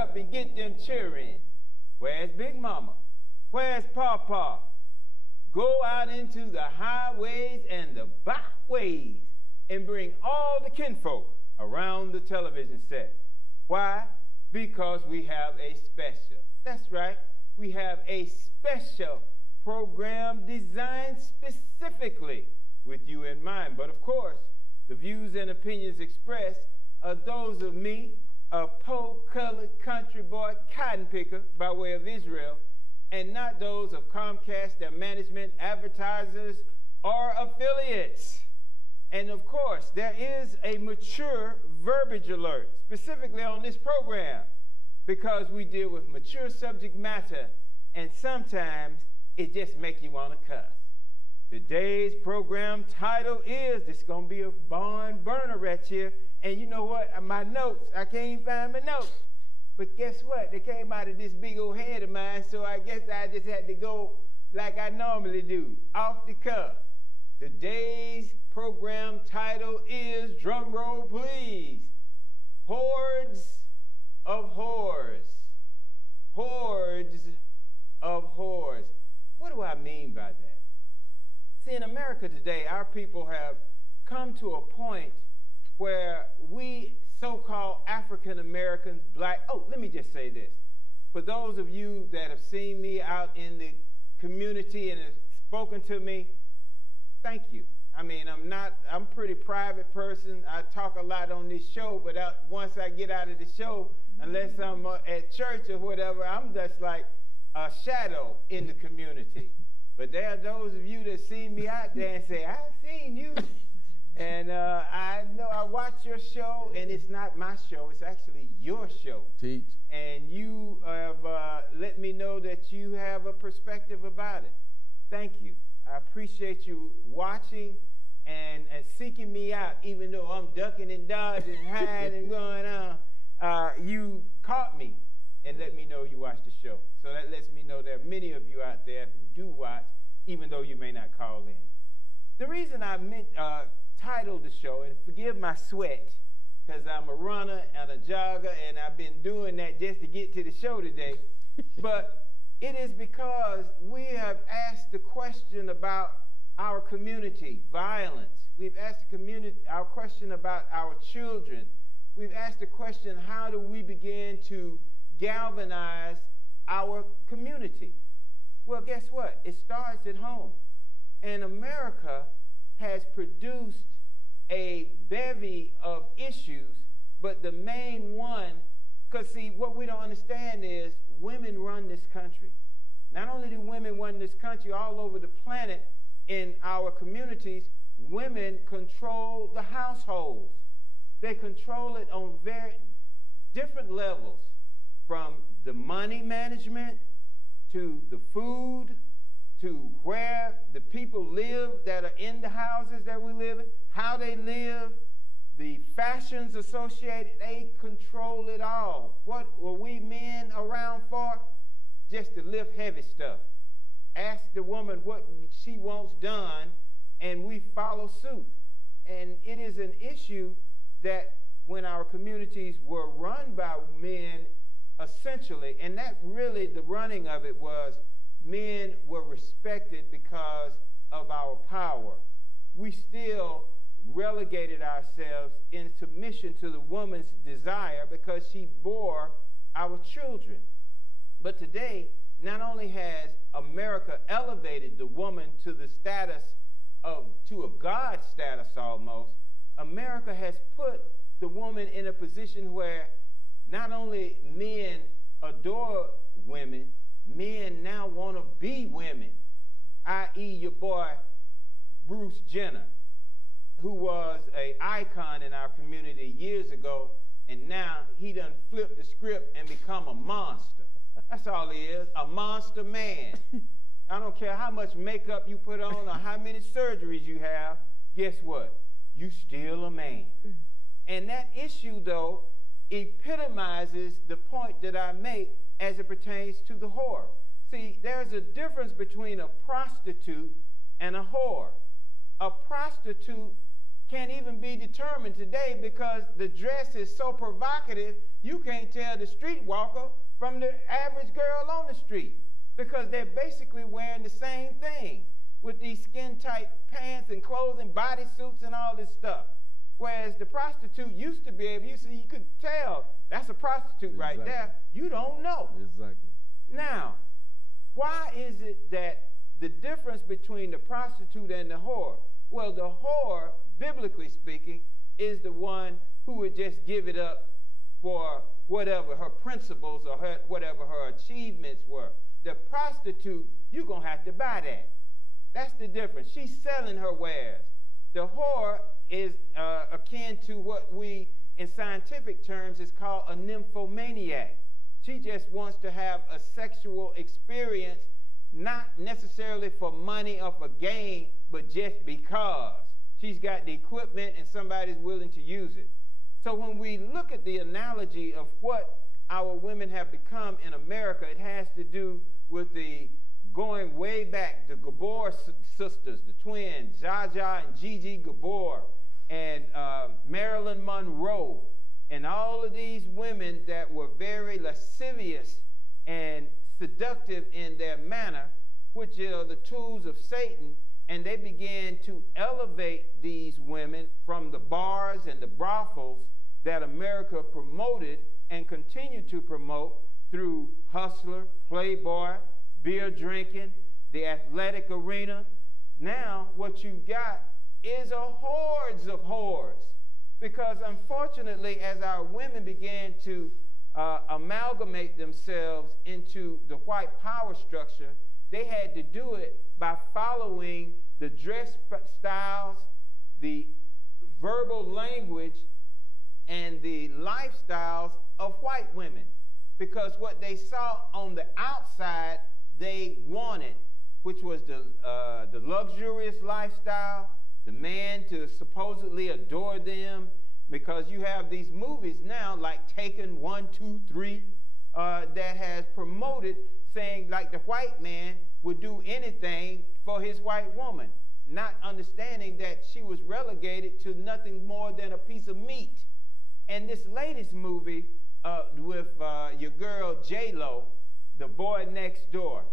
up and get them children. Where's Big Mama? Where's Papa? Go out into the highways and the byways and bring all the kinfolk around the television set. Why? Because we have a special. That's right. We have a special program designed specifically with you in mind. But of course, the views and opinions expressed are those of me, a po-colored country boy cotton picker by way of Israel, and not those of Comcast, their management, advertisers, or affiliates. And of course, there is a mature verbiage alert, specifically on this program, because we deal with mature subject matter, and sometimes it just makes you want to cuss. Today's program title is, this is going to be a barn burner right here, and you know what? My notes, I can't even find my notes. But guess what? They came out of this big old head of mine, so I guess I just had to go like I normally do, off the cuff. Today's program title is, drum roll please, Hordes of Whores. Hordes of Whores. What do I mean by that? See, in America today, our people have come to a point where we so-called African Americans, black, oh, let me just say this. For those of you that have seen me out in the community and have spoken to me, thank you. I mean, I'm a pretty private person. I talk a lot on this show, but once I get out of the show, unless I'm at church or whatever, I'm just like a shadow in the community. But there are those of you that see me out there and say, I've seen you. And I know I watch your show, and it's not my show. It's actually your show. Teach. And you have let me know that you have a perspective about it. Thank you. I appreciate you watching and seeking me out, even though I'm ducking and dodging and hiding and going on. You caught me and let me know you watched the show. So that lets me know there are many of you out there who do watch, even though you may not call in. The reason I titled the show, and forgive my sweat, because I'm a runner and a jogger, and I've been doing that just to get to the show today, but it is because we have asked the question about our community, violence. We've asked our question about our children. We've asked the question, how do we begin to galvanize our community? Well, guess what? It starts at home. And America has produced a bevy of issues, but the main one, because see, what we don't understand is women run this country. Not only do women run this country all over the planet, in our communities, women control the households. They control it on very different levels, from the money management to the food, to where the people live that are in the houses that we live in, how they live, the fashions associated, they control it all. What were we men around for? Just to lift heavy stuff. Ask the woman what she wants done, and we follow suit. And it is an issue that when our communities were run by men, essentially, and that really, the running of it was, men were respected because of our power. We still relegated ourselves in submission to the woman's desire because she bore our children. But today, not only has America elevated the woman to the status of, to a God status almost, America has put the woman in a position where not only men adore women, men now want to be women, i.e. your boy Bruce Jenner, who was an icon in our community years ago, and now he done flipped the script and become a monster. That's all he is, a monster man. I don't care how much makeup you put on or how many surgeries you have, guess what? You still a man. And that issue, though, epitomizes the point that I make as it pertains to the whore. See, there's a difference between a prostitute and a whore. A prostitute can't even be determined today because the dress is so provocative you can't tell the streetwalker from the average girl on the street because they're basically wearing the same thing with these skin-tight pants and clothes and bodysuits and all this stuff. Whereas the prostitute used to be able, you could tell that's a prostitute right there. You don't know. Exactly. Now, why is it that the difference between the prostitute and the whore? Well, the whore, biblically speaking, is the one who would just give it up for whatever her principles or whatever her achievements were. The prostitute, you're going to have to buy that. That's the difference. She's selling her wares. The whore is akin to what we, in scientific terms, is called a nymphomaniac. She just wants to have a sexual experience, not necessarily for money or for gain, but just because. She's got the equipment and somebody's willing to use it. So when we look at the analogy of what our women have become in America, it has to do with the going way back, the Gabor sisters, the twins, Zsa and Gigi Gabor, and Marilyn Monroe, and all of these women that were very lascivious and seductive in their manner, which are the tools of Satan, and they began to elevate these women from the bars and the brothels that America promoted and continued to promote through Hustler, Playboy, beer drinking, the athletic arena. Now what you've got is a hordes of whores, because unfortunately as our women began to amalgamate themselves into the white power structure, they had to do it by following the dress styles, the verbal language, and the lifestyles of white women, because what they saw on the outside they wanted, which was the luxurious lifestyle, the man to supposedly adore them, because you have these movies now like Taken 1, 2, 3 that has promoted saying like the white man would do anything for his white woman, not understanding that she was relegated to nothing more than a piece of meat. And this latest movie with your girl J-Lo, The Boy Next Door,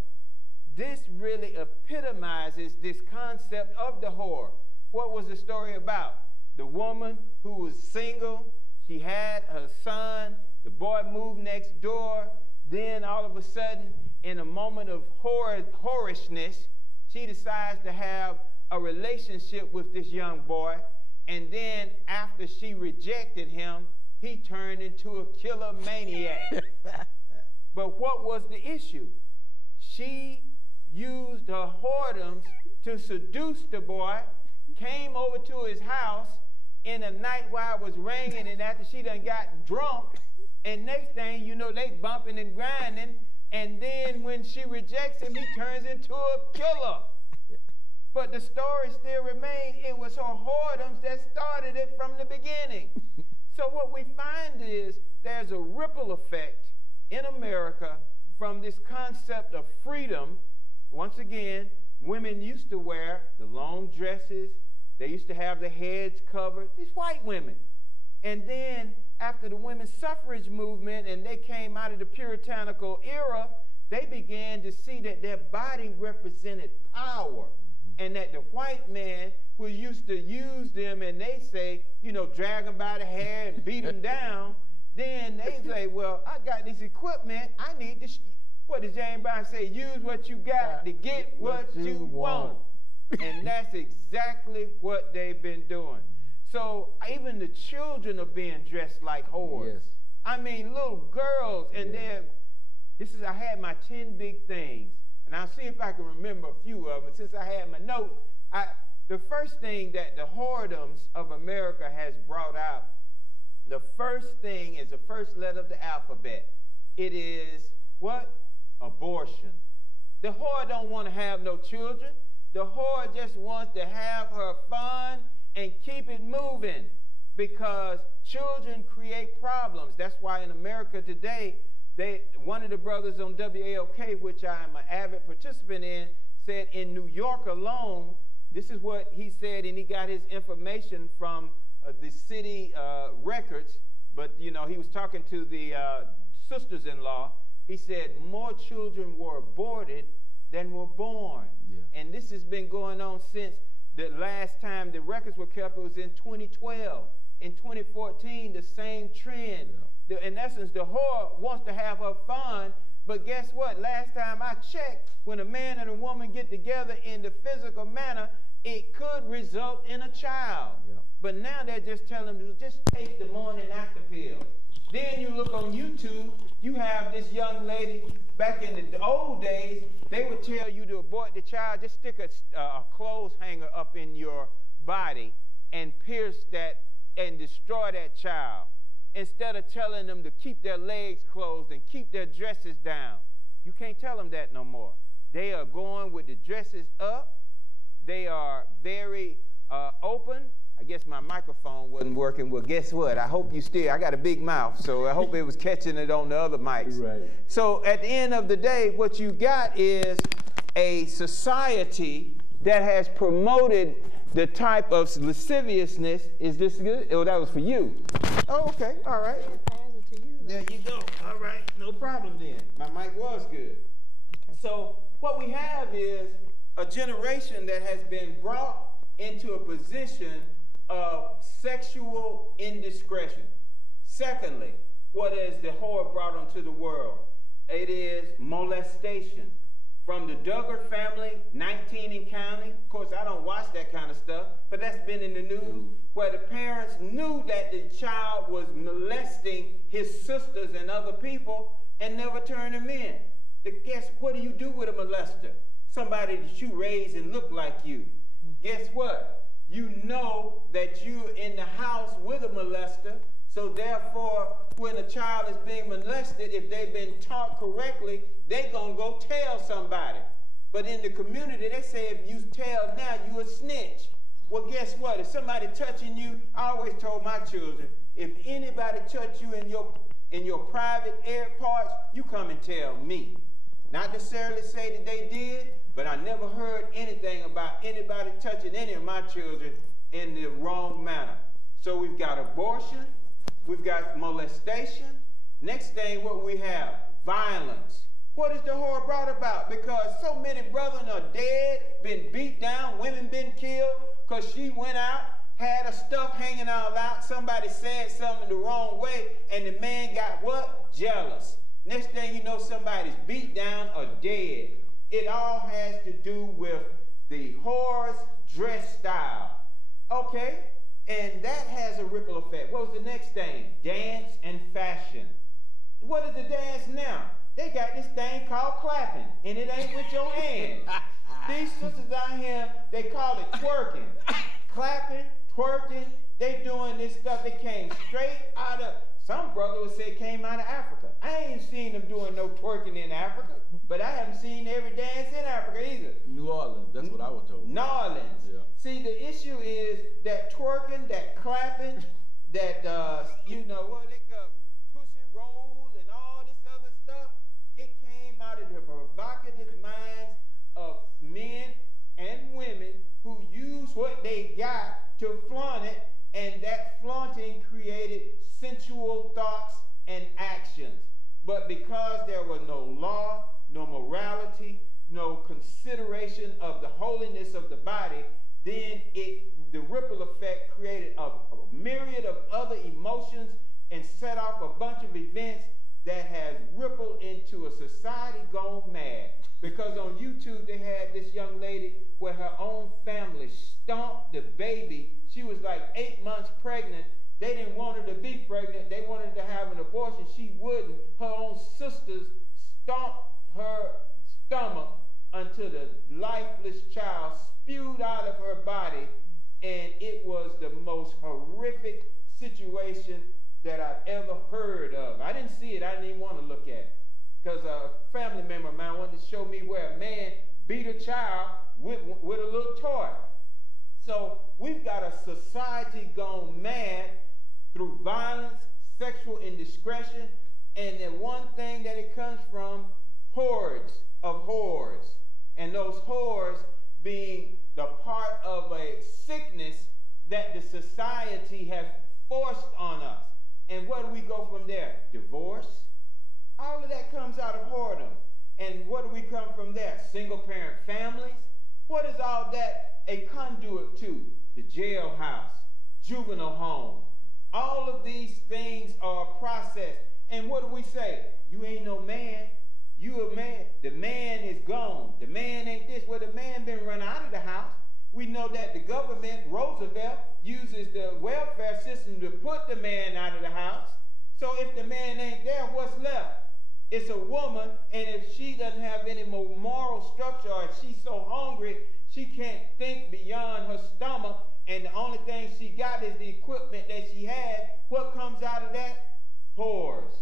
this really epitomizes this concept of the whore. What was the story about? The woman who was single, she had her son, the boy moved next door, then all of a sudden, in a moment of whorishness, she decides to have a relationship with this young boy, and then after she rejected him, he turned into a killer maniac. But what was the issue? She used her whoredoms to seduce the boy, came over to his house in a night while it was raining, and after she done got drunk, and next thing you know, they bumping and grinding, and then when she rejects him, he turns into a killer. But the story still remains, it was her whoredoms that started it from the beginning. So what we find is there's a ripple effect in America from this concept of freedom. Once again, women used to wear the long dresses. They used to have their heads covered. These white women. And then after the women's suffrage movement and they came out of the puritanical era, they began to see that their body represented power. And that the white man who used to use them and they say, you know, drag them by the hair and beat them down, then they say, well, I got this equipment, I need to, what does James Brown say? Use what you got to get what you want. And that's exactly what they've been doing. So even the children are being dressed like whores. Yes. I mean, little girls, and I had my 10 big things. And I'll see if I can remember a few of them. Since I had my notes, the first thing that the whoredoms of America has brought out, the first thing is the first letter of the alphabet. It is what? Abortion. The whore don't want to have no children. The whore just wants to have her fun and keep it moving, because children create problems. That's why in America today, one of the brothers on WALK, which I am an avid participant in, said in New York alone, this is what he said, and he got his information from the city records. but you know, he was talking to the sisters-in-law. He said more children were aborted than were born. Yeah. And this has been going on since the last time the records were kept. It was in 2012. In 2014, the same trend. Yeah. In essence, the whore wants to have her fun, but guess what? Last time I checked, when a man and a woman get together in the physical manner, it could result in a child. Yep. But now they're just telling them to just take the morning after pill. Then you look on YouTube, you have this young lady, back in the old days, they would tell you to abort the child, just stick a clothes hanger up in your body and pierce that and destroy that child. Instead of telling them to keep their legs closed and keep their dresses down. You can't tell them that no more. They are going with the dresses up. They are very open. I guess my microphone wasn't working. Well, guess what? I hope you still, I got a big mouth, so I hope it was catching it on the other mics. Right. So at the end of the day, what you got is a society that has promoted the type of lasciviousness. Is this good? Oh, that was for you. Oh, okay. All right. There you go. All right. No problem then. My mic was good. Okay. So what we have is a generation that has been brought into a position of sexual indiscretion. Secondly, what is the whore brought onto the world? It is molestation. From the Duggar family, 19 and counting. Of course, I don't watch that kind of stuff, but that's been in the news, where the parents knew that the child was molesting his sisters and other people and never turned him in. Guess what do you do with a molester? Somebody that you raise and look like you. Guess what? You know that you're in the house with a molester, so therefore, when a child is being molested, if they've been taught correctly, they're going to go tell somebody. But in the community, they say if you tell now, you a snitch. Well, guess what? If somebody touching you, I always told my children, if anybody touch you in your private air parts, you come and tell me. Not necessarily say that they did, but I never heard anything about anybody touching any of my children in the wrong manner. So we've got abortion, we've got molestation. Next thing, what we have, violence. What is the whore brought about? Because so many brethren are dead, been beat down, women been killed, because she went out, had her stuff hanging all out, somebody said something the wrong way, and the man got what? Jealous. Next thing you know, somebody's beat down or dead. It all has to do with the whore's dress style. Okay? And that has a ripple effect. What was the next thing? Dance and fashion. What is the dance now? They got this thing called clapping, and it ain't with your hands. These sisters out here, they call it twerking. Clapping, twerking, they doing this stuff. It came straight out of, some brother would say it came out of Africa. I ain't seen them doing no twerking in Africa, but I haven't seen every dance in Africa either. New Orleans, that's what I was told. New Orleans. Yeah. See, the issue is that twerking, that clapping, that, you know, what they call pussy roll and all this other stuff, it came out of the provocative minds of men and women who use what they got to flaunt it, and that flaunting created sensual thoughts and actions. But because there was no law, no morality, no consideration of the holiness of the body, then the ripple effect created a myriad of other emotions and set off a bunch of events that has rippled into a society gone mad. Because on YouTube they had this young lady where her own family stomped the baby. She was like 8 months pregnant. They didn't want her to be pregnant. They wanted to have an abortion. She wouldn't. Her own sisters stomped her stomach until the lifeless child spewed out of her body. And it was the most horrific situation that I've ever heard of. I didn't see it. I didn't even want to look at it. Because a family member of mine wanted to show me where a man beat a child with a little toy. So we've got a society gone mad through violence, sexual indiscretion, and the one thing that it comes from, hordes of whores. And those whores being the part of a sickness that the society has forced on us. And where do we go from there? Divorce. All of that comes out of whoredom. And where do we come from there? Single parent families. What is all that a conduit to? The jailhouse, juvenile home. All of these things are processed. And what do we say? You ain't no man. You a man. The man is gone. The man ain't this. Well, the man been run out of the house. We know that the government, Roosevelt, uses the welfare system to put the man out of the house. So if the man ain't there, what's left? It's a woman, and if she doesn't have any more moral structure, or if she's so hungry, she can't think beyond her stomach, and the only thing she got is the equipment that she had. What comes out of that? Whores.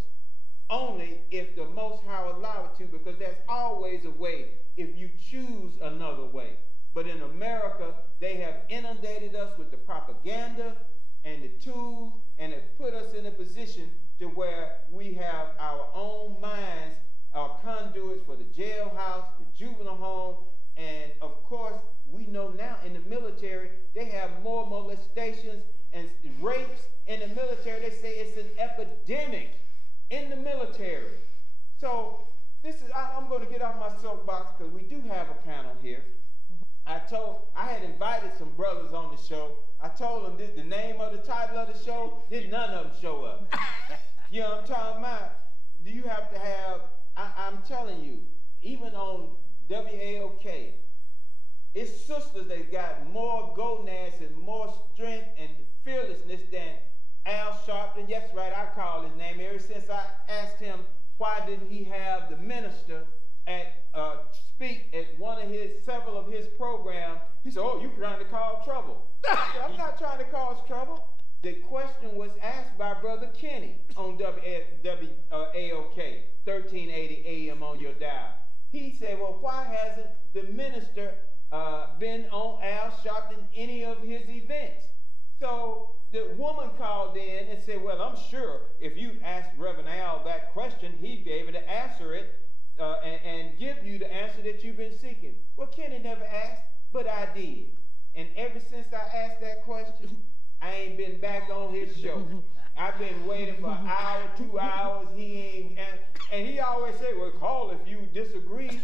Only if the Most High allow it to, because there's always a way if you choose another way. But in America, they have inundated us with the propaganda and the tools, and have put us in a position to where we have our own minds, our conduits for the jailhouse, the juvenile home, and of course, we know now in the military, they have more molestations and rapes in the military. They say it's an epidemic in the military. So I'm going to get off my soapbox because we do have a panel here. I had invited some brothers on the show. I told them the name of the title of the show, did none of them show up. You know what I'm talking about? Do you have to have, I'm telling you, even on WAOK, it's sisters that got more gonads and more strength and fearlessness than Al Sharpton. Yes, right, I call his name. Ever since I asked him why didn't he have the minister speak at several of his programs, he said, "Oh, you trying to cause trouble." I said, "I'm not trying to cause trouble." The question was asked by Brother Kenny on WAOK, 1380 AM on your dial. He said, "Well, why hasn't the minister been on Al Sharpton any of his events?" So the woman called in and said, "Well, I'm sure if you asked Reverend Al that question, he'd be able to answer it and give you the answer that you've been seeking." Well, Kenny never asked, but I did. And ever since I asked that question, I ain't been back on his show. I've been waiting for an hour, 2 hours. He ain't, and he always say, "Well, call if you disagree."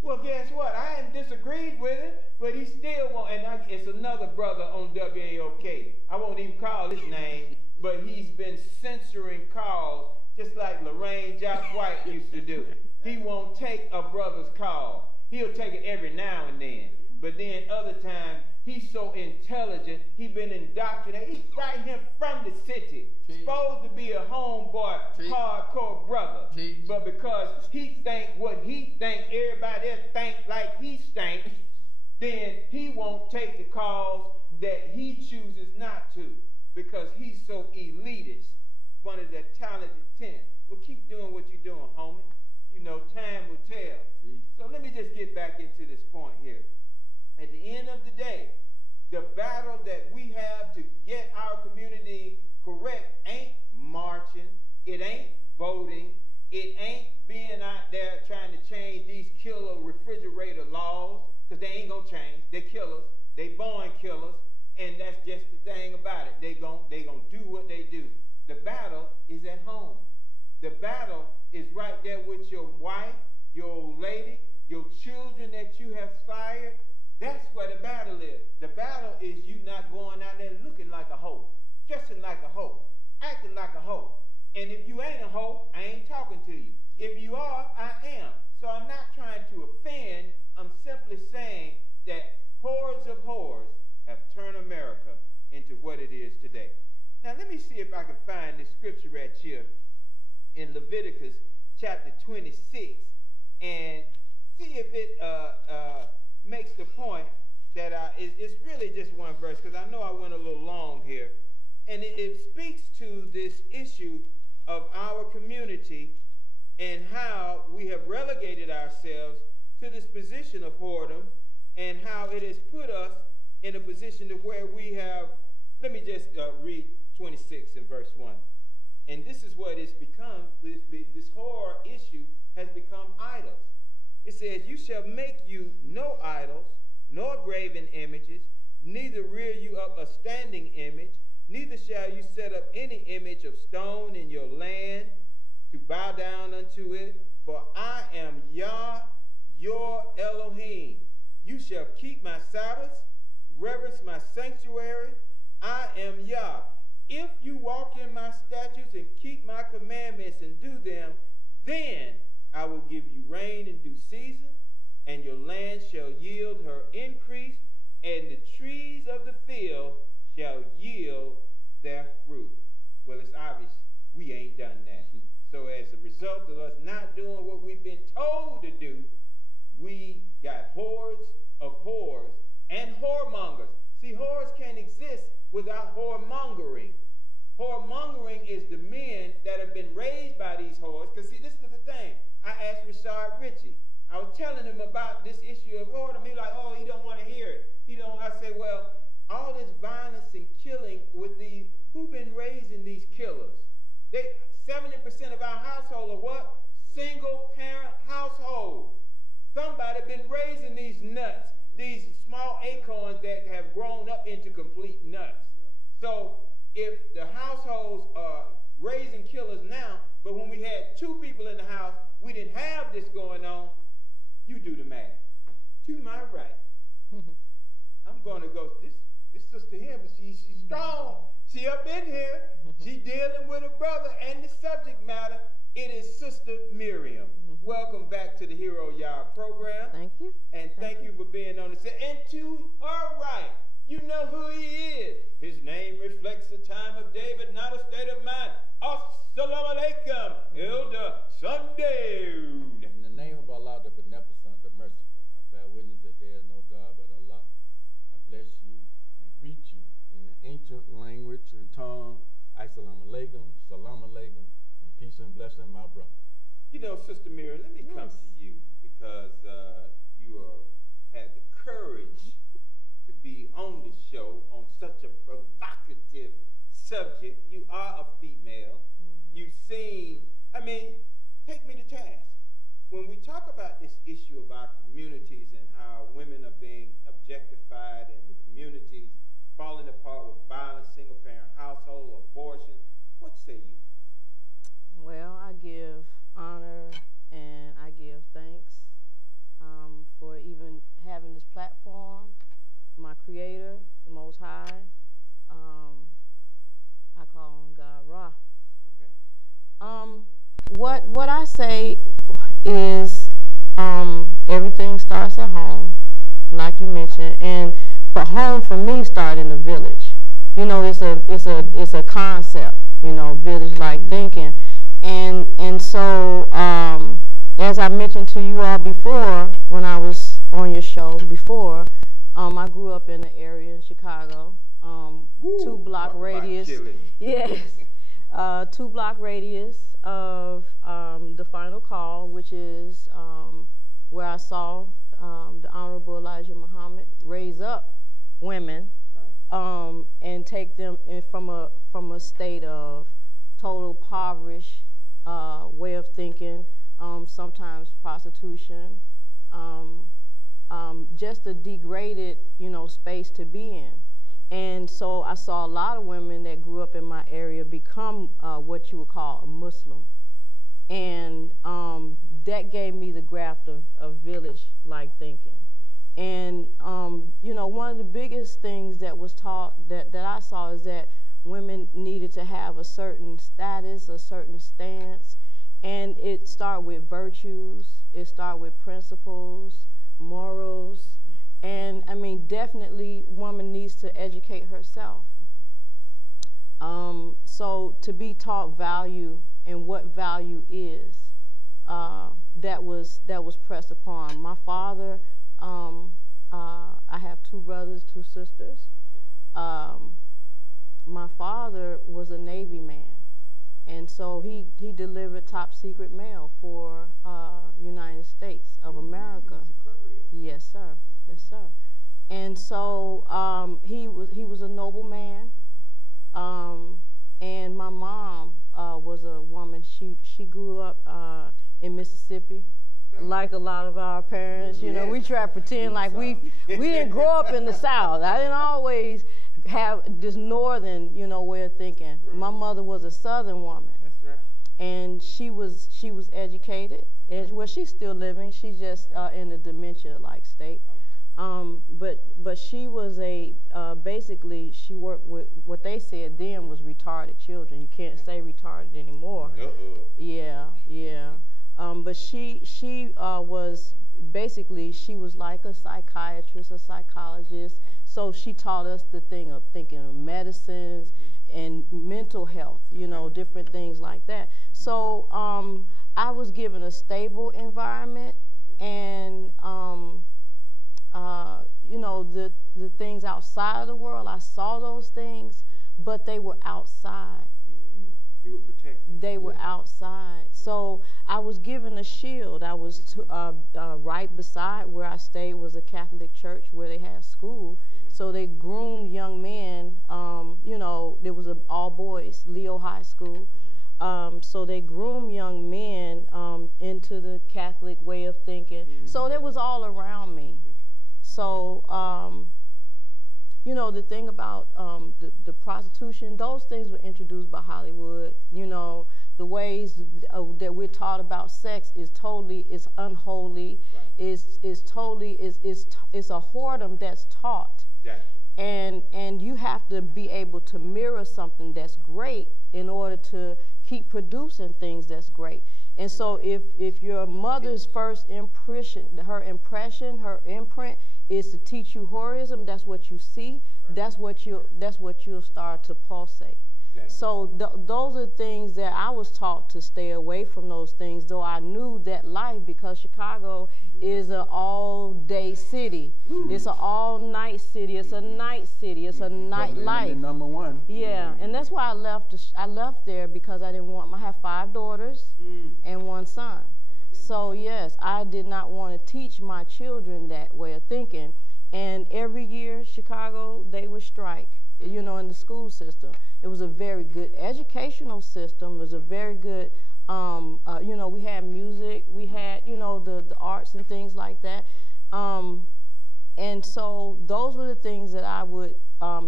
Well, guess what? I ain't disagreed with him, but he still won't. And it's another brother on WAOK. I won't even call his name, but he's been censoring calls just like Lorraine Jock White used to do. He won't take a brother's call. He'll take it every now and then. But then other times, he's so intelligent, he's been indoctrinated. He's right here from the city. Supposed to be a homeboy, hardcore brother. But because he think what he think, everybody else think like he think, then he won't take the calls that he chooses not to because he's so elitist, one of the talented 10. Well, keep doing what you're doing, homie. You know, time will tell. So let me just get back into this point here. At the end of the day, the battle that we have to get our community correct ain't marching, it ain't voting, it ain't being out there trying to change these killer refrigerator laws, because they ain't gonna change. They killers, they born killers, and that's just the thing about it. They gonna do what they do. The battle is at home. The battle is right there with your wife, your old lady, your children that you have sired. That's where the battle is. The battle is you not going out there looking like a hoe, dressing like a hoe, acting like a hoe. And if you ain't a hoe, I ain't talking to you. If you are, I am. So I'm not trying to offend. I'm simply saying that hordes of whores have turned America into what it is today. Now let me see if I can find this scripture right here in Leviticus chapter 26 and see if it makes the point that it's really just one verse, because I know I went a little long here. And it speaks to this issue of our community and how we have relegated ourselves to this position of whoredom and how it has put us in a position to where we have, let me just read 26 in verse 1. And this is what it's become, this whore issue has become idols. It says, "You shall make you no idols, nor graven images, neither rear you up a standing image, Neither shall you set up any image of stone in your land to bow down unto it, for I am Yah, your Elohim. You shall keep my Sabbaths, reverence my sanctuary. I am Yah. If you walk in my statutes and keep my commandments and do them, then I will give you rain in due season, and your land shall yield her increase, and the trees of the field shall yield their fruit. Well, it's obvious we ain't done that. So as a result of us not doing what we've been told to do, we got hordes of whores and whoremongers. See, whores can't exist without whoremongering. Whoremongering is the men that have been raised by these whores. Because see, this is the thing. I asked Rashard Ritchie. I was telling him about this issue of whoredom. He was like, oh, he don't want to hear it. He don't. I say, well, all this violence and killing with these, who been raising these killers? 70% of our household are what? Single parent households. Somebody been raising these nuts, these small acorns that have grown up into complete nuts. So if the households are raising killers now, but when we had 2 people in the house, we didn't have this going on, you do the math. To my right, I'm going to go, this sister here, she's strong. She up in here. She dealing with her brother and the subject matter. It is Sister Miriam. Welcome back to the Hero Yard program. Thank you. And thank you for being on the set. And to her right, you know who he is. His name reflects the time of David, not a state of mind. Assalamu alaikum, Elder Sunday. In the name of Allah, the Beneficent, the Merciful, I bear witness that there is no God but Allah. I bless you and greet you in the ancient language and tongue. Assalamu alaikum, salam alaikum, and peace and blessing, my brother. You know, Sister Miriam, let me come to you because you had the courage to be on the show on such a provocative subject. You are a female. You've seen, I mean, take me to task. When we talk about this issue of our communities and how women are being objectified and the communities falling apart with violence, single-parent household, abortion, what say you? Well, I give honor and I give thanks for even having this platform. My Creator, the Most High, I call him God Ra. Okay. What I say is everything starts at home, like you mentioned, and but home for me started in the village. You know, it's a concept. You know, village-like thinking. And so, as I mentioned to you all before, when I was on your show before, I grew up in an area in Chicago, 2-block radius. Yes, 2-block radius of the Final Call, which is where I saw the Honorable Elijah Muhammad raise up women and take them in from a state of total impoverished way of thinking, sometimes prostitution, just a degraded, space to be in. And so I saw a lot of women that grew up in my area become what you would call a Muslim. And that gave me the graft of village-like thinking. And, one of the biggest things that was taught, that I saw, is that women needed to have a certain status, a certain stance, and it started with virtues, it started with principles, morals, and I mean, definitely woman needs to educate herself. So to be taught value and what value is, that was pressed upon. My father, I have 2 brothers, 2 sisters. My father was a Navy man, and so he delivered top secret mail for United States of America. Yes, sir. Yes, sir. And so he was a noble man. And my mom was a woman. She grew up in Mississippi, like a lot of our parents. We try to pretend like we didn't grow up in the South. I didn't always have this northern, you know, way of thinking. Right. My mother was a southern woman. That's right. And she was educated, and well, she's still living. She's just in a dementia-like state. But she was basically she worked with what they said then was retarded children. You can't say retarded anymore. Yeah. But she was basically, she was like a psychiatrist, a psychologist. So she taught us the thing of thinking of medicines and mental health, you know, different things like that. So I was given a stable environment, and you know, the things outside of the world, I saw those things, but they were outside. You were protected. They were outside. So I was given a shield. I was right beside where I stayed was a Catholic church where they had school. So they groomed young men. You know, there was all boys, Leo High School. So they groomed young men into the Catholic way of thinking. So that was all around me. So, you know, the thing about the prostitution, those things were introduced by Hollywood. You know, the ways that we're taught about sex is unholy. Right. It's a whoredom that's taught. Exactly. And you have to be able to mirror something that's great in order to keep producing things that's great. And so if your mother's first impression, her imprint is to teach you horrorism, that's what you see, right. that's what you'll start to pulsate. Exactly. So those are things that I was taught to stay away from those things, though I knew that life, because Chicago is an all-day city. It's an all-night city. It's a night city. It's a nightlife. Number one. Yeah, and that's why I left there, because I didn't want. I have 5 daughters and 1 son. So yes, I did not want to teach my children that way of thinking. And every year, Chicago, they would strike. You know, in the school system, it was a very good educational system. It was a very good, you know, we had music, we had, you know, the arts and things like that. And so those were the things that I would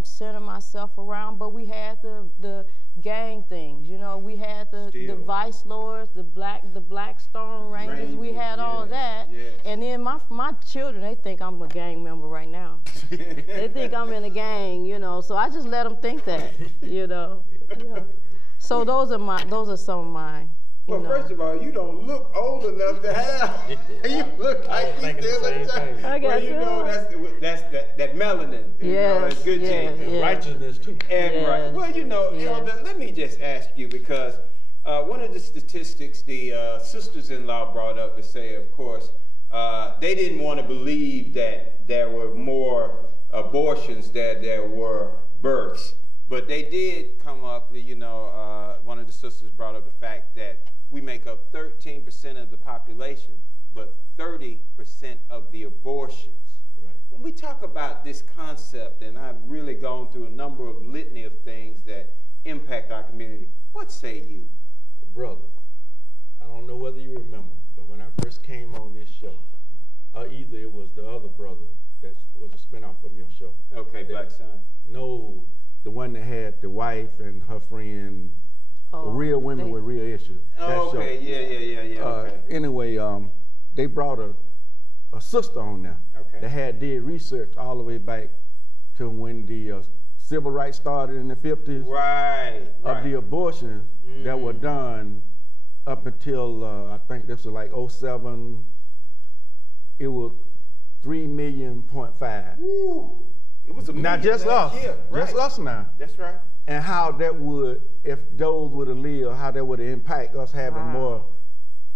center myself around. But we had the gang things, you know, we had the Vice Lords, the Blackstone Rangers, we had all of that. Yes. And then my children, they think I'm a gang member right now. They think I'm in a gang, you know, so I just let them think that, you know. Yeah. So those are some of mine. Well, first of all, you don't look old enough to have. You look like you still a child. I got well, you know, that's that melanin. Yeah, that's good genes. And righteousness too. And right. Well, you know, Elder, let me just ask you, because one of the statistics the sisters-in-law brought up to say, of course, they didn't want to believe that there were more abortions than there were births. But they did come up, you know, one of the sisters brought up the fact that we make up 13% of the population, but 30% of the abortions. Right. When we talk about this concept, and I've really gone through a number of litany of things that impact our community, what say you? Brother, I don't know whether you remember, but when I first came on this show, either it was the other brother that was a spinoff from your show. Okay, Black Son. No, the one that had the wife and her friend, real women with real issues. Oh, okay, yeah. Okay. Anyway, they brought a sister on there that did research all the way back to when the civil rights started in the 50s. Right. Of the abortions that were done up until, I think this was like 07, it was 3.5 million. Woo. It was a not just us, right. Just us now. That's right. And how that would, if those would have lived, how that would impact us having more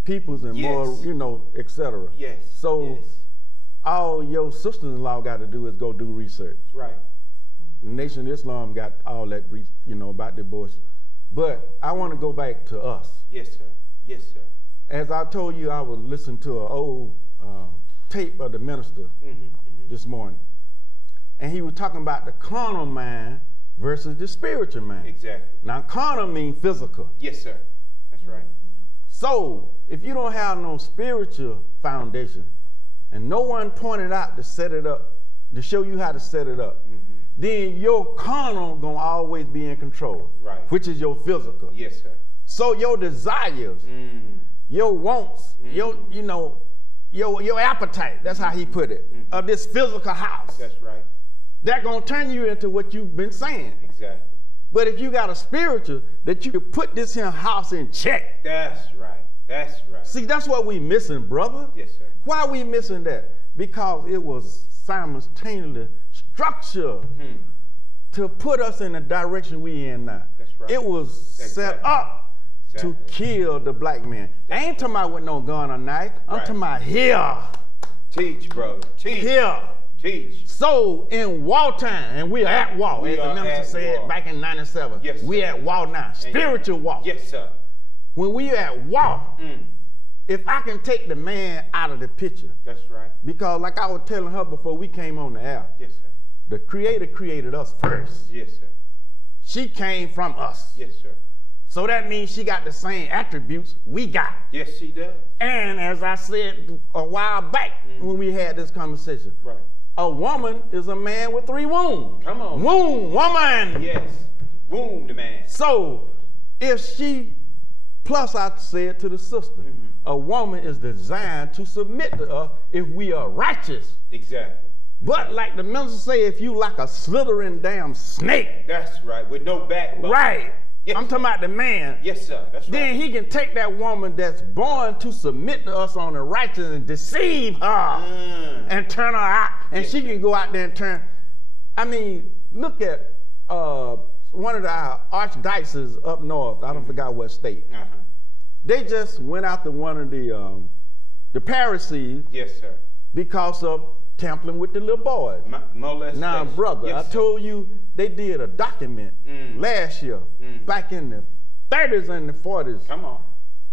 peoples and more, you know, etc. Yes. So all your sisters-in-law got to do is go do research. Right. Nation of Islam got all that, you know, about the abortion. But I want to go back to us. Yes, sir. Yes, sir. As I told you, I was listening to an old tape of the minister this morning. And he was talking about the carnal mind versus the spiritual mind. Exactly. Now, carnal means physical. Yes, sir. That's right. So, if you don't have no spiritual foundation, and no one pointed out to set it up, to show you how to set it up, then your carnal gonna always be in control. Right. Which is your physical. Yes, sir. So your desires, your wants, your appetite, that's how he put it, of this physical house. That's right. That gonna turn you into what you've been saying. Exactly. But if you got a spiritual, that you could put this here house in check. That's right. That's right. See, that's what we missing, brother. Yes, sir. Why are we missing that? Because it was simultaneously structured to put us in the direction we in now. That's right. It was set up to kill the black man. I ain't talking about with no gun or knife. I'm talking about here. Teach, brother. Teach. Here. Teach. So in war time, and we are at war, as the minister said back in 97. Yes, we at war now. Spiritual war. Yes, sir. When we at war, if I can take the man out of the picture. That's right. Because like I was telling her before we came on the air. Yes, sir. The Creator created us first. Yes, sir. She came from us. Yes, sir. So that means she got the same attributes we got. Yes, she does. And as I said a while back when we had this conversation, right. A woman is a man with 3 wombs. Come on. Womb, woman. Yes. Womb the man. So if she, plus I said to the sister, a woman is designed to submit to us if we are righteous. Exactly. But like the minister say, if you like a slithering damn snake. That's right. With no backbone. Right. Yes. I'm talking about the man. Yes, sir. That's right. Then he can take that woman that's born to submit to us on the righteous and deceive her and turn her out. And she can go out there and turn. I mean, look at one of the archdioceses up north. I don't forget what state. They just went after one of the Pharisees. Yes, sir. Because of tampering with the little boys. Molestation. Now, brother, yes, I told you they did a document last year, back in the 30s and the 40s. Come on.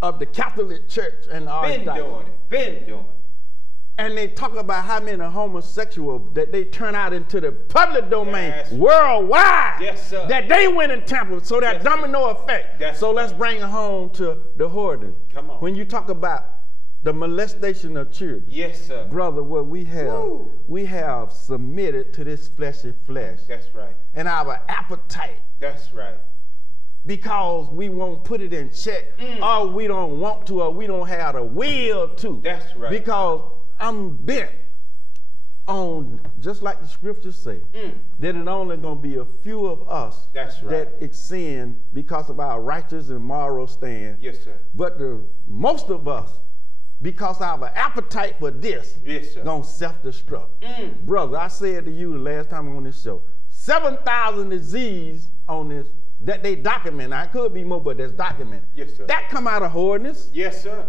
Of the Catholic Church and the Archdiocese. Been doing it. And they talk about how many homosexuals that they turn out into the public domain worldwide. Yes, sir. That they went and tampered. So that domino effect. So let's bring it home to the hoarding. Come on. When you talk about the molestation of children. Yes, sir. Brother, what we have submitted to this fleshy flesh. That's right. And our appetite. That's right. Because we won't put it in check, or we don't want to, or we don't have the will to. That's right. Because I'm bent on, just like the scriptures say, that it only going to be a few of us that sin because of our righteous and moral stand. Yes, sir. But most of us, because our appetite for this, gonna self-destruct. Brother, I said to you the last time on this show, 7,000 diseases on this that they document. I could be more, but that's documented. Yes, sir. That come out of holiness. Yes, sir.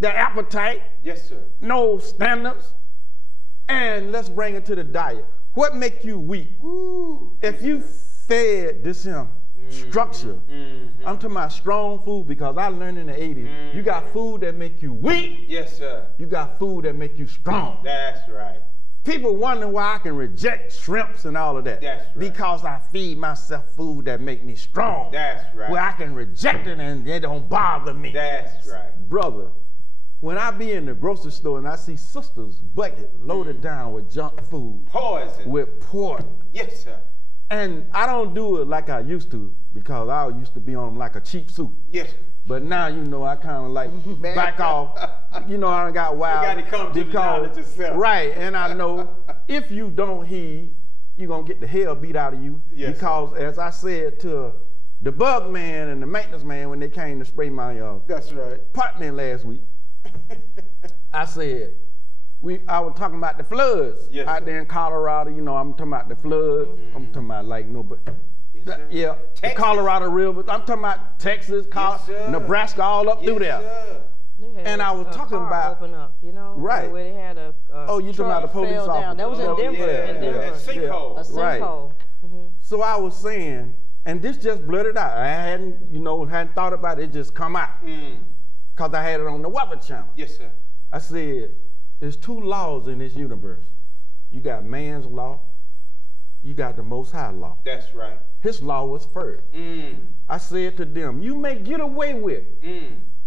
The appetite. Yes, sir. No standards. And let's bring it to the diet. What make you weak? If you fed this structure, I'm talking about strong food, because I learned in the 80s, you got food that make you weak. Yes, sir. You got food that make you strong. That's right. People wonder why I can reject shrimps and all of that. That's right. Because I feed myself food that make me strong. That's right. Where I can reject it and it don't bother me. That's right. Brother, when I be in the grocery store and I see sisters' bucket loaded down with junk food. Poison. With pork. Yes, sir. And I don't do it like I used to, because I used to be on them like a cheap suit. Yes. But now, I kind of like back off. I done got wild. You got to come to the knowledge yourself. Right, and I know if you don't heed, you're going to get the hell beat out of you. Yes, because as I said to the bug man and the maintenance man when they came to spray my apartment last week, I said, I was talking about the floods out there in Colorado. I'm talking about the floods. I'm talking about the Colorado River. I'm talking about Texas, Nebraska, all up through there. And I was talking about open up, right. Where they had a you talking about the police officer? That was in Denver. A sinkhole. A sinkhole. Right. So I was saying, and this just blurted out. I hadn't thought about it. It just come out because I had it on the Weather Channel. Yes, sir. I said, there's 2 laws in this universe. You got man's law. You got the Most High law. That's right. His law was first. I said to them, you may get away with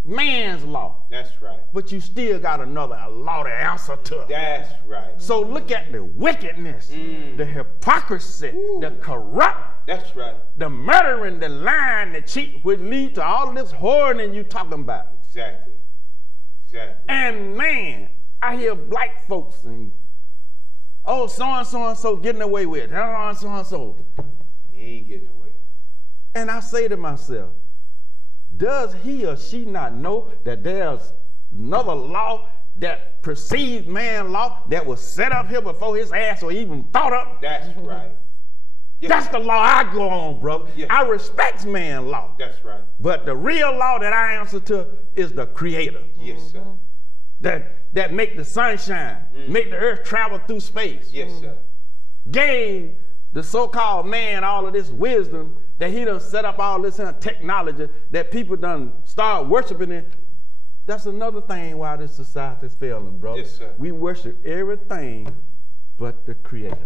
man's law. That's right. But you still got another law to answer to. That's right. So look at the wickedness, the hypocrisy, the corrupt, That's right. the murdering, the lying, the cheat, which lead to all this whoring you talking about. Exactly. Exactly. And man, I hear black folks and so getting away with it. So. He ain't getting away. And I say to myself, does he or she not know that there's another law that precedes man law that was set up here before his ass was even thought up? That's right. Yes. That's the law I go on, brother. Yes. I respect man law. That's right. But the real law that I answer to is the Creator. Yes, sir. That make the sun shine, make the earth travel through space. Yes, sir. Gave the so-called man all of this wisdom that he done set up all this technology that people done start worshiping it. That's another thing why this society is failing, brother. Yes, sir. We worship everything but the Creator.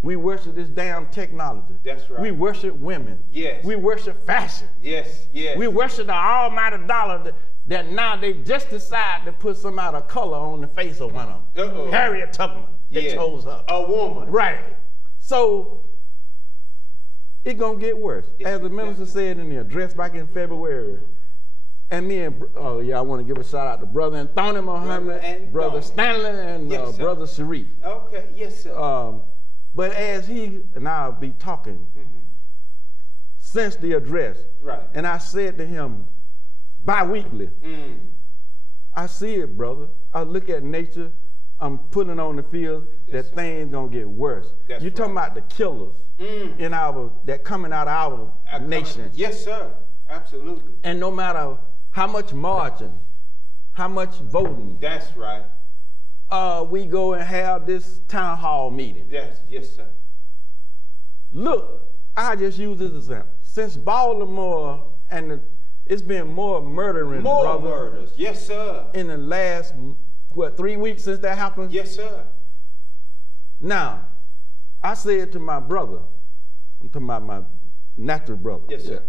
We worship this damn technology. That's right. We worship women. Yes. We worship fashion. Yes, yes. We worship the almighty dollar that now they just decide to put some out of color on the face of one of them. Harriet Tubman. They chose her. A woman. Right. So it's going to get worse. As the minister said in the address back in February, and me and, I want to give a shout out to Brother Anthony Muhammad, Brother Stanley, and Brother Sharif. Okay, yes, sir. But as he and I'll be talking since the address, right. And I said to him bi-weekly, I see it, brother. I look at nature. I'm putting on the field that things gonna get worse. You're talking about the killers in that coming out of our nation. Yes, sir. Absolutely. And no matter how much margin, how much voting. That's right. We go and have this town hall meeting. Yes, sir. Look, I just use this example. Since Baltimore and it's been more murdering, more murders. Yes, sir. In the last 3 weeks since that happened? Yes, sir. Now, I said to my brother, I'm talking about my natural brother. Yes, sir.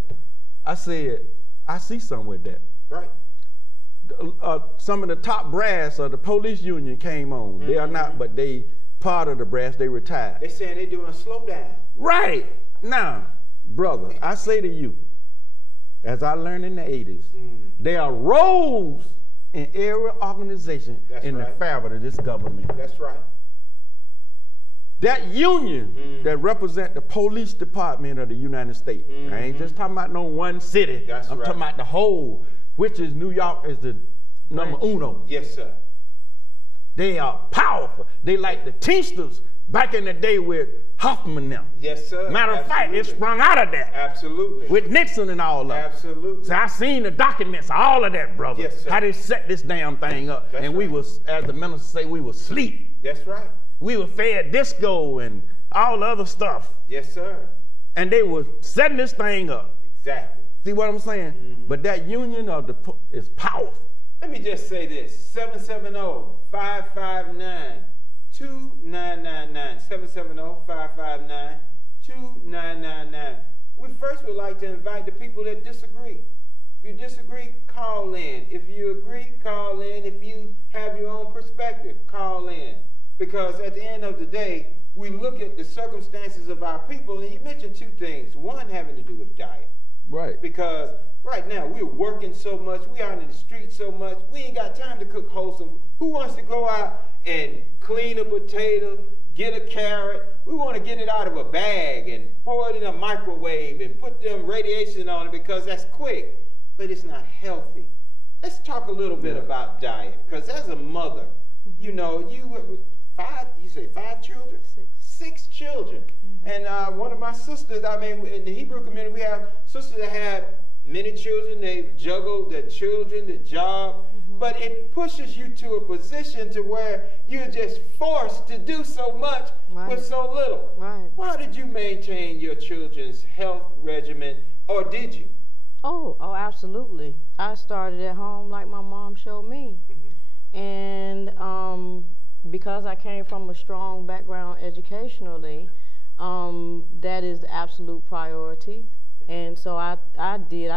I said, I see something with that. Right. Some of the top brass of the police union came on. They are not, but they part of the brass, they retired. They saying they doing a slowdown. Right. Now, brother, I say to you, as I learned in the 80s, there are roles in every organization the fabric of this government. That's right. That union that represent the police department of the United States. I ain't just talking about no one city. I'm talking about the whole, which is New York is the number uno. Yes, sir. They are powerful. They like the Teamsters back in the day with Huffman now. Yes, sir. Matter of fact, it sprung out of that. Absolutely. With Nixon and all of that. Absolutely. So I seen the documents, all of that, brother. Yes, sir. How they set this damn thing up. That's and we was, as the minister say, we was asleep. That's right. We were fed disco and all the other stuff. Yes, sir. And they were setting this thing up. Exactly. See what I'm saying? But that union of is powerful. Let me just say this, 770-559-2999, 770-559-2999. We first would like to invite the people that disagree. If you disagree, call in. If you agree, call in. If you have your own perspective, call in. Because at the end of the day, we look at the circumstances of our people, and you mentioned two things. One having to do with diet. Right. Because right now we're working so much, we out in the street so much, we ain't got time to cook wholesome. Who wants to go out and clean a potato, get a carrot? We want to get it out of a bag and pour it in a microwave and put them radiation on it because that's quick, but it's not healthy. Let's talk a little bit about diet, because as a mother, you know, you say 5 children? 6 children. And one of my sisters, I mean, in the Hebrew community, we have sisters that have many children. They juggle the children, the job. But it pushes you to a position to where you're just forced to do so much with so little. Right. Why did you maintain your children's health regimen, or did you? Oh, absolutely. I started at home like my mom showed me. And because I came from a strong background educationally, that is the absolute priority. And so I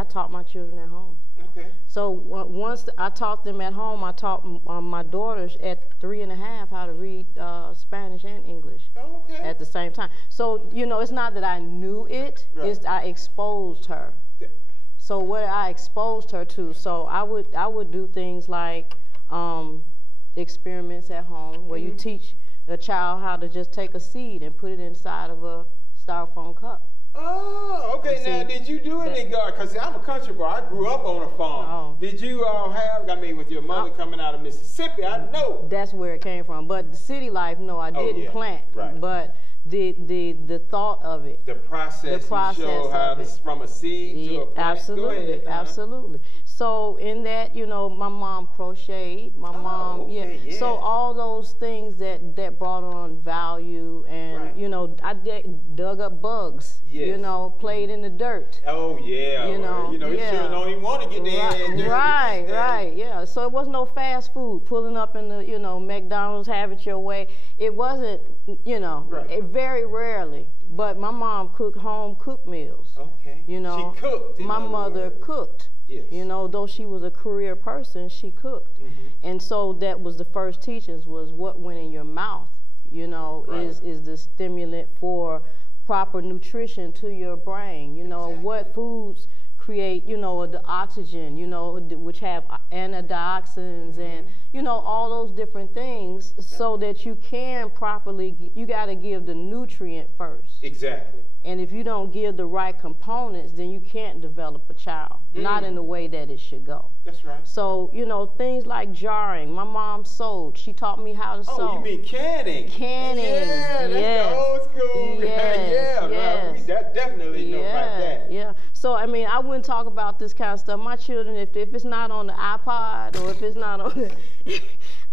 taught my children at home. Okay. So once I taught them at home, I taught my daughters at 3 and a half how to read Spanish and English Okay. at the same time. So, you know, it's not that I knew it, Right. it's I exposed her. Yeah. So what I exposed her to, so I would do things like experiments at home where you teach a child how to just take a seed and put it inside of a styrofoam cup. Oh, okay. You Now, see, did you do any garden? Because I'm a country boy. I grew up on a farm. Oh. Did you all have, I mean, with your mother coming out of Mississippi, I know. That's where it came from. But the city life, no, I didn't yeah. plant. Right. But the thought of it. The process, you show how to, from a seed to a plant. Absolutely, Go ahead, absolutely. So in that, you know, my mom crocheted. My mom, okay, yeah. yes. So all those things that brought on value, and Right. you know, I dug up bugs. Yes. You know, played in the dirt. Oh yeah. You know, you yeah. sure don't even want to get there. Right, yeah. So it was no fast food. Pulling up in the, you know, McDonald's, have it your way. It wasn't, you know, Right. very rarely. But my mom cooked home cooked meals. Okay. You know, she cooked. my mother cooked. Yes. You know, though she was a career person, she cooked. And so that was the first teachings, was what went in your mouth, you know, Right. is the stimulant for proper nutrition to your brain. You know, Exactly. what foods create, you know, the oxygen, you know, which have antioxidants and, you know, all those different things, so that you can properly, you got to give the nutrient first. Exactly. And if you don't give the right components, then you can't develop a child, not in the way that it should go. That's right. So, you know, things like jarring. My mom sewed. She taught me how to sew. Oh, you mean canning? Canning. Yeah, that's Yes. the old school. Yes, yeah, yes. we definitely know about that. Yeah. So, I mean, I wouldn't talk about this kind of stuff. My children, if it's not on the iPod, or if it's not on the,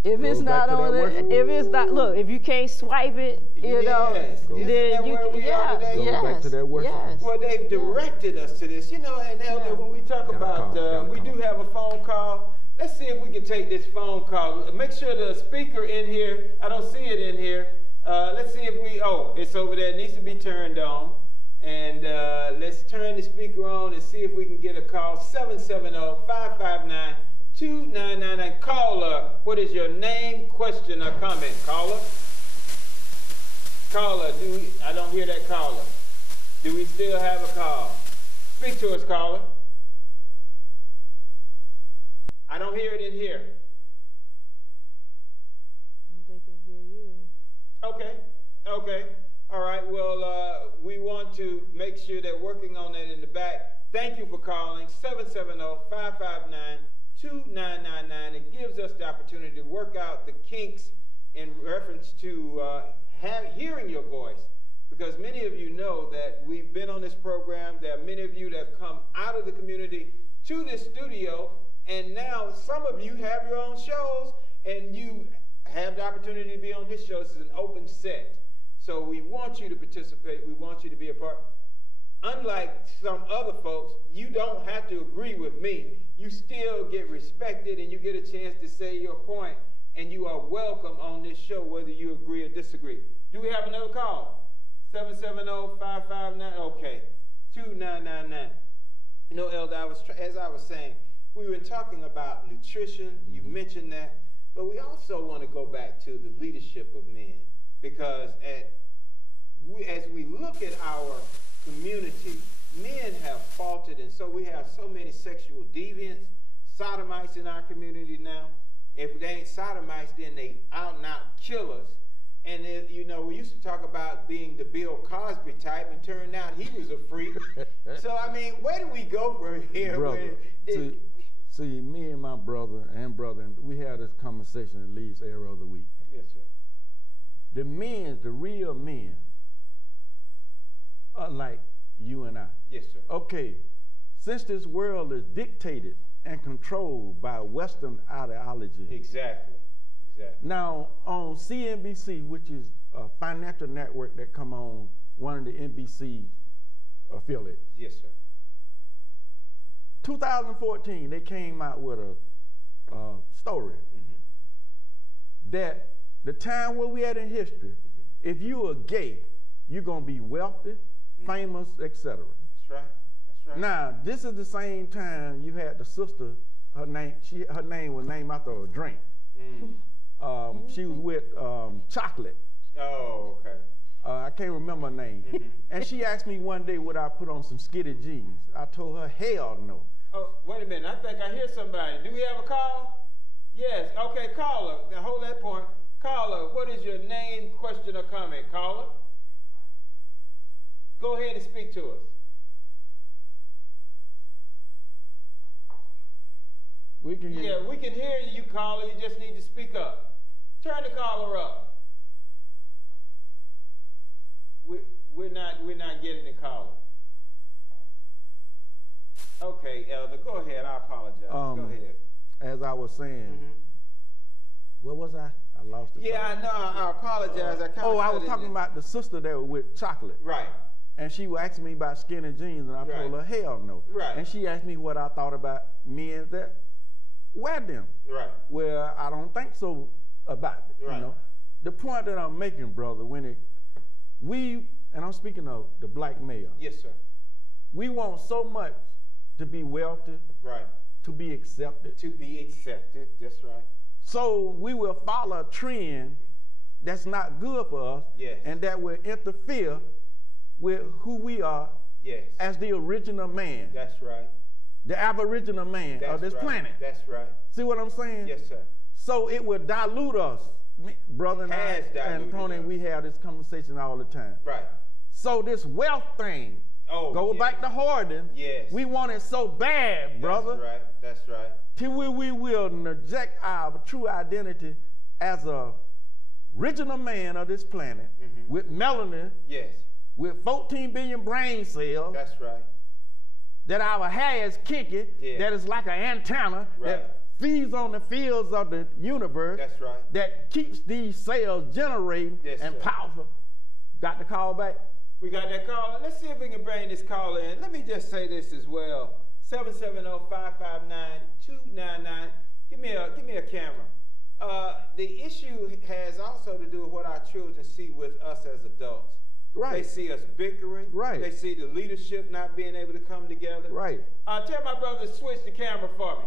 if it's not on the, if it's not, look, if you can't swipe it, you know, Yes. Isn't then that you, where we are today? Go back to that worship. Yes. Well, they've directed us to this, you know, and Elder, when we talk about, we do have a phone call. Let's see if we can take this phone call. Make sure the speaker in here, I don't see it in here. Let's see if it's over there. It needs to be turned on. And let's turn the speaker on and see if we can get a call. 770-559-2999. Caller, what is your name, question, or comment? Caller? Caller, I don't hear that caller. Do we still have a call? Speak to us, caller. I don't hear it in here. They can hear you. Okay. All right. Well, we want to make sure that working on that in the back. Thank you for calling. 770-559-2999. It gives us the opportunity to work out the kinks in reference to hearing your voice. Because many of you know that we've been on this program. There are many of you that have come out of the community to this studio. And now some of you have your own shows, and you have the opportunity to be on this show. This is an open set. So we want you to participate. We want you to be a part. Unlike some other folks, you don't have to agree with me. You still get respected, and you get a chance to say your point, and you are welcome on this show, whether you agree or disagree. Do we have another call? 770-559, okay, 2999. You know, Elder, as I was saying, we've been talking about nutrition. You mentioned that. But we also want to go back to the leadership of men, because as we look at our community, men have faltered, and so we have so many sexual deviants, sodomites in our community now. If they ain't sodomites, then they out and out killers. And you know, we used to talk about being the Bill Cosby type, and turned out he was a freak. So I mean, where do we go from here? Brother, see, me and my brother, we had this conversation at least every other week. Yes, sir. The real men, are like you and I. Yes, sir. Okay, since this world is dictated and controlled by Western ideology. Exactly. Now, on CNBC, which is a financial network that come on one of the NBC affiliates. Yes, sir. 2014, they came out with a story that the time where we at in history, if you are gay, you're going to be wealthy, famous, etc. That's right. right. Now, this is the same time you had the sister, her name was named after a drink. She was with Chocolate. Oh, okay. I can't remember her name. And she asked me one day would I put on some skitty jeans. I told her, hell no. Oh, wait a minute. I think I hear somebody. Do we have a call? Yes. Okay, caller. Now hold that point. Caller, what is your name, question, or comment? Caller? Go ahead and speak to us. We can hear we can hear you, caller. You just need to speak up. Turn the caller up. We're not getting the caller. Okay, Elder, go ahead. I apologize. Go ahead. As I was saying, where was I? I lost it. Yeah, I know. I apologize. I was talking about the sister that was with Chocolate. Right. And she was asking me about skinny jeans, and I told her, hell no. Right. And she asked me what I thought about men that wear them. Right. Well, I don't think so about it. Right. You know? The point that I'm making, brother, and I'm speaking of the black male. Yes, sir. We want so much to be wealthy. Right. To be accepted. To be accepted. That's right. So we will follow a trend that's not good for us. Yes. And that will interfere with who we are. Yes. As the original man. That's right. The aboriginal man of this planet. That's right. See what I'm saying? Yes, sir. So it will dilute us. Brother and Tony, we have this conversation all the time. Right. So this wealth thing, go back to Harden. Yes. We want it so bad, brother. That's right. That's right. Till we will neglect our true identity as a original man of this planet with melanin. Yes. With 14 billion brain cells. That's right. That our hair is kinky. Yeah. That is like an antenna. Right. That feeds on the fields of the universe. That's right. That keeps these cells generating and powerful. Got the call back? We got that call. Let's see if we can bring this caller in. Let me just say this as well. 770-559-299. Give me a camera. The issue has also to do with what our children see with us as adults. Right. They see us bickering. Right. They see the leadership not being able to come together. Right. Tell my brother to switch the camera for me.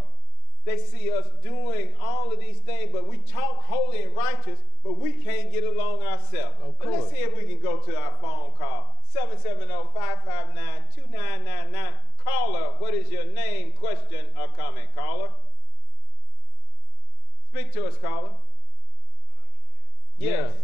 They see us doing all of these things, but we talk holy and righteous, but we can't get along ourselves. But let's see if we can go to our phone call. 770-559-2999. Caller, what is your name, question, or comment? Caller? Speak to us, caller. Yes.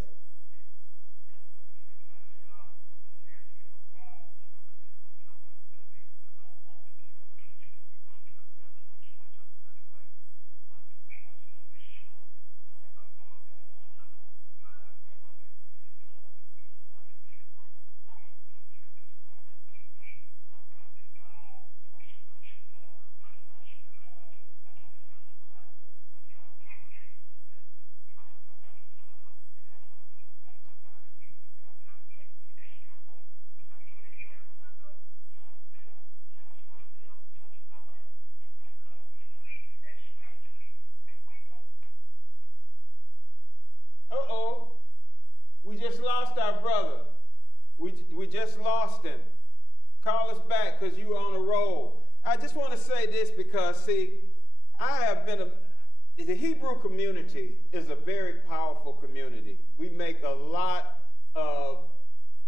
We just lost our brother. We just lost him. Call us back because you were on a roll. I just want to say this because, see, the Hebrew community is a very powerful community. We make a lot of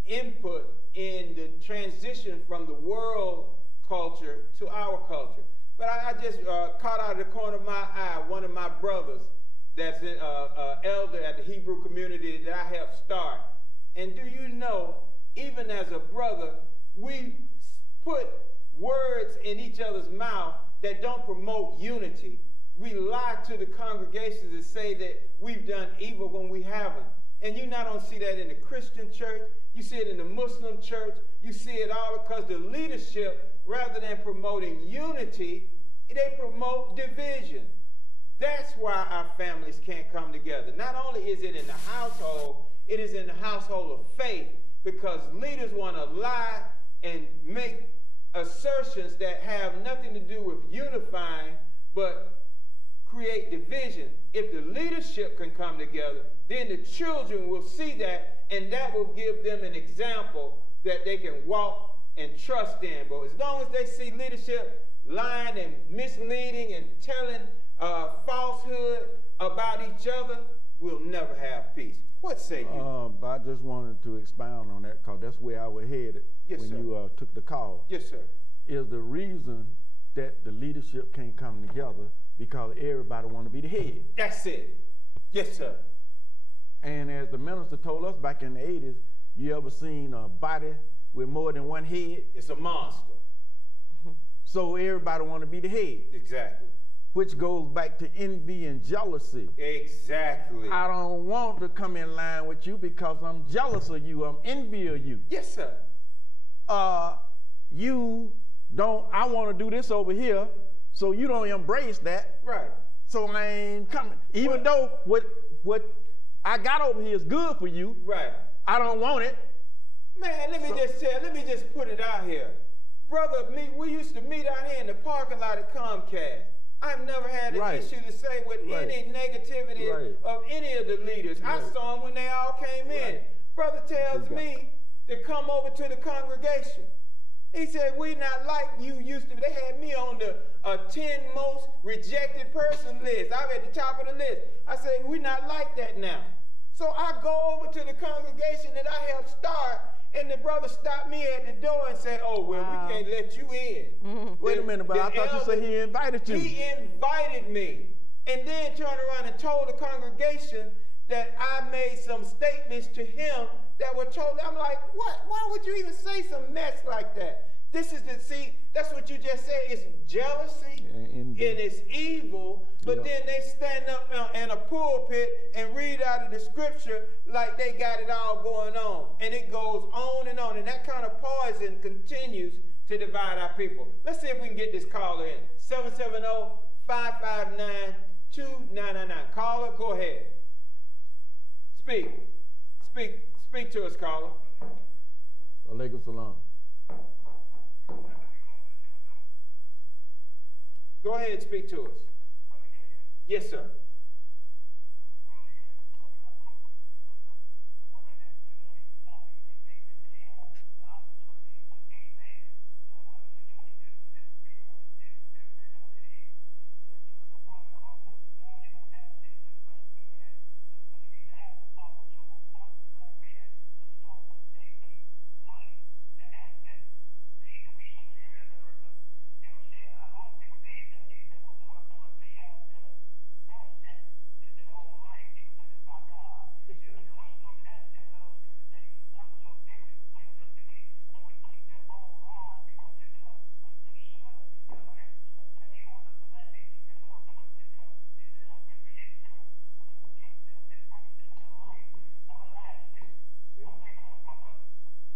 input in the transition from the world culture to our culture. But I just caught out of the corner of my eye one of my brothers that's an elder at the Hebrew community that I helped start. And do you know, even as a brother, we put words in each other's mouth that don't promote unity. We lie to the congregations and say that we've done evil when we haven't. And you not only see that in the Christian church, you see it in the Muslim church, you see it all because the leadership, rather than promoting unity, they promote division. That's why our families can't come together. Not only is it in the household, it is in the household of faith, because leaders want to lie and make assertions that have nothing to do with unifying, but create division. If the leadership can come together, then the children will see that, and that will give them an example that they can walk and trust in. But as long as they see leadership lying and misleading and telling falsehood about each other, we'll never have peace. What say you? I just wanted to expound on that because that's where I was headed when you took the call. Yes, sir. Is the reason that the leadership can't come together because everybody want to be the head. That's it. Yes, sir. And as the minister told us back in the 80s, you ever seen a body with more than one head? It's a monster. So everybody want to be the head. Exactly. Which goes back to envy and jealousy. Exactly. I don't want to come in line with you because I'm jealous of you. I'm envy of you. Yes, sir. You don't, I want to do this over here, so you don't embrace that. Right. So I ain't coming. Even though what I got over here is good for you. Right. I don't want it. Man, let me just put it out here. Brother, we used to meet out here in the parking lot at Comcast. I've never had an issue to say with any negativity of any of the leaders. I saw them when they all came in. Brother tells me to come over to the congregation. He said, we not like you used to. They had me on the 10 most rejected person list. I'm at the top of the list. I said, we not like that now. So I go over to the congregation that I helped start, and the brother stopped me at the door and said, oh, well, we can't let you in. Wait a minute, but I thought you said he invited you. He invited me, and then turned around and told the congregation that I made some statements to him that were totally, I'm like, what? Why would you even say some mess like that? This is that's what you just said. It's jealousy and it's evil, but then they stand up in a pulpit and read out of the scripture like they got it all going on. And it goes on, and that kind of poison continues to divide our people. Let's see if we can get this caller in. 770-559-2999. Caller, go ahead. Speak to us, caller. Alaikum salam. Go ahead, speak to us. Yes, sir.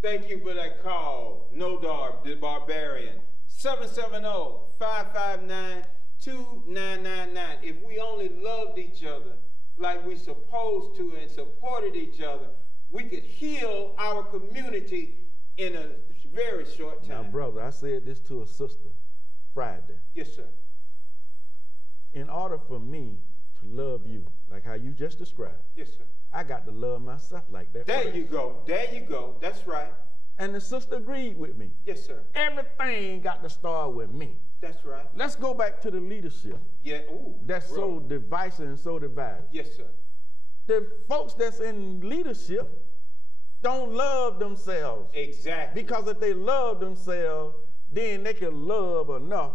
Thank you for that call, Nodar, the Barbarian. 770-559-2999. If we only loved each other like we supposed to and supported each other, we could heal our community in a very short time. Now, brother, I said this to a sister Friday. Yes, sir. In order for me to love you, like how you just described. Yes, sir. I got to love myself like that. There you go. There you go. That's right. And the sister agreed with me. Yes, sir. Everything got to start with me. That's right. Let's go back to the leadership. Yeah. Ooh. That's so divisive and so divided. Yes, sir. The folks that's in leadership don't love themselves. Exactly. Because if they love themselves, then they can love enough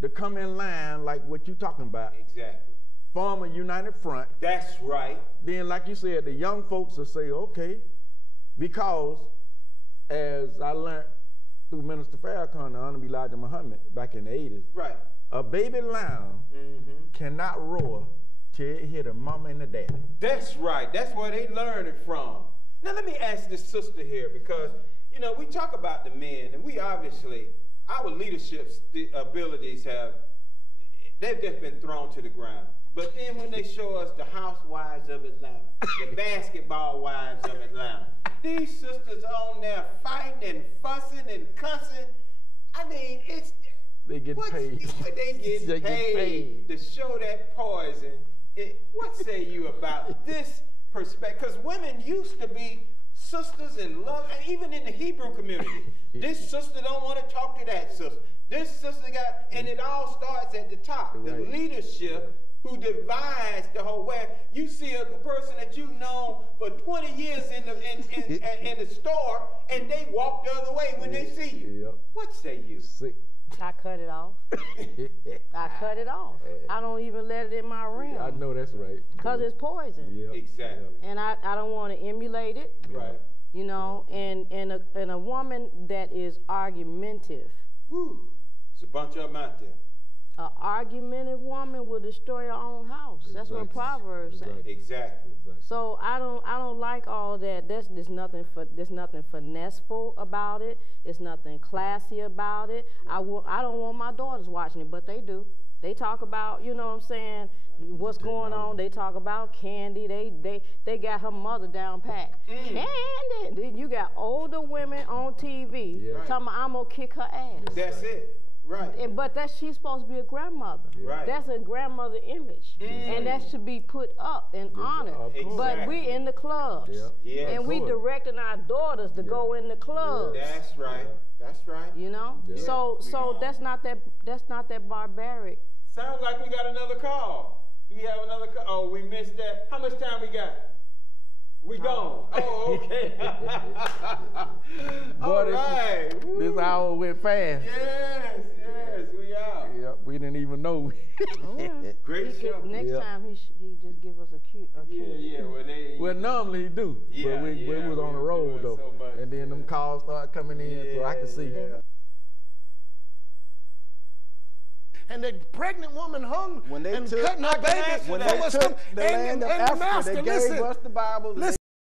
to come in line like what you're talking about. Exactly. Form a united front. That's right. Then, like you said, the young folks will say, okay, because as I learned through Minister Farrakhan, the Honorable Elijah Muhammad, back in the 80s, right, a baby lamb cannot roar till it hit a mama and a daddy. That's right. That's where they learned it from. Now, let me ask this sister here, because, you know, we talk about the men, and we obviously, our leadership abilities they've just been thrown to the ground. But then when they show us the housewives of Atlanta, the basketball wives of Atlanta, these sisters on there fighting and fussing and cussing. I mean, they get paid. They get paid to show that poison. What say you about this perspective? Because women used to be sisters in love, and even in the Hebrew community. This sister don't want to talk to that sister. This sister got, and it all starts at the top. The leadership who divides the whole way. You see a person that you've known for 20 years in the store, and they walk the other way when they see you. Yep. What say you? Sick. I cut it off. I cut it off. I don't even let it in my realm. I know that's right. Because it's poison. Yep. Exactly. And I don't want to emulate it. Right. You know, and a woman that is argumentative. Woo. There's a bunch of them out there. An argumentative woman will destroy her own house. That's what Proverbs say. Exactly. So I don't like all that. There's nothing finesseful about it. There's nothing classy about it. I don't want my daughters watching it, but they do. They talk about, you know what I'm saying, what's going on. They talk about Candy. They got her mother down pat. Candy. You got older women on TV talking about I'm gonna kick her ass. That's it. Right. But she's supposed to be a grandmother. Right. That's a grandmother image. And that should be put up and honored. Exactly. But we in the clubs. Yeah. And we directing our daughters to go in the clubs. That's right. That's right. You know? Yeah. So that's not that barbaric. Sounds like we got another call. Do we have another call? Oh, we missed that. How much time we got? We gone. Oh, okay. All right. This hour went fast. Yes, we are. Yep, we didn't even know. Great show. Next time he just give us a cue. Yeah. Well, normally he do. Yeah, but we was on the road though, so much, and then them calls start coming in, so I can see. And the pregnant woman hung when they and took, cutting her baby. when they took the land of Africa, they gave us the Bible.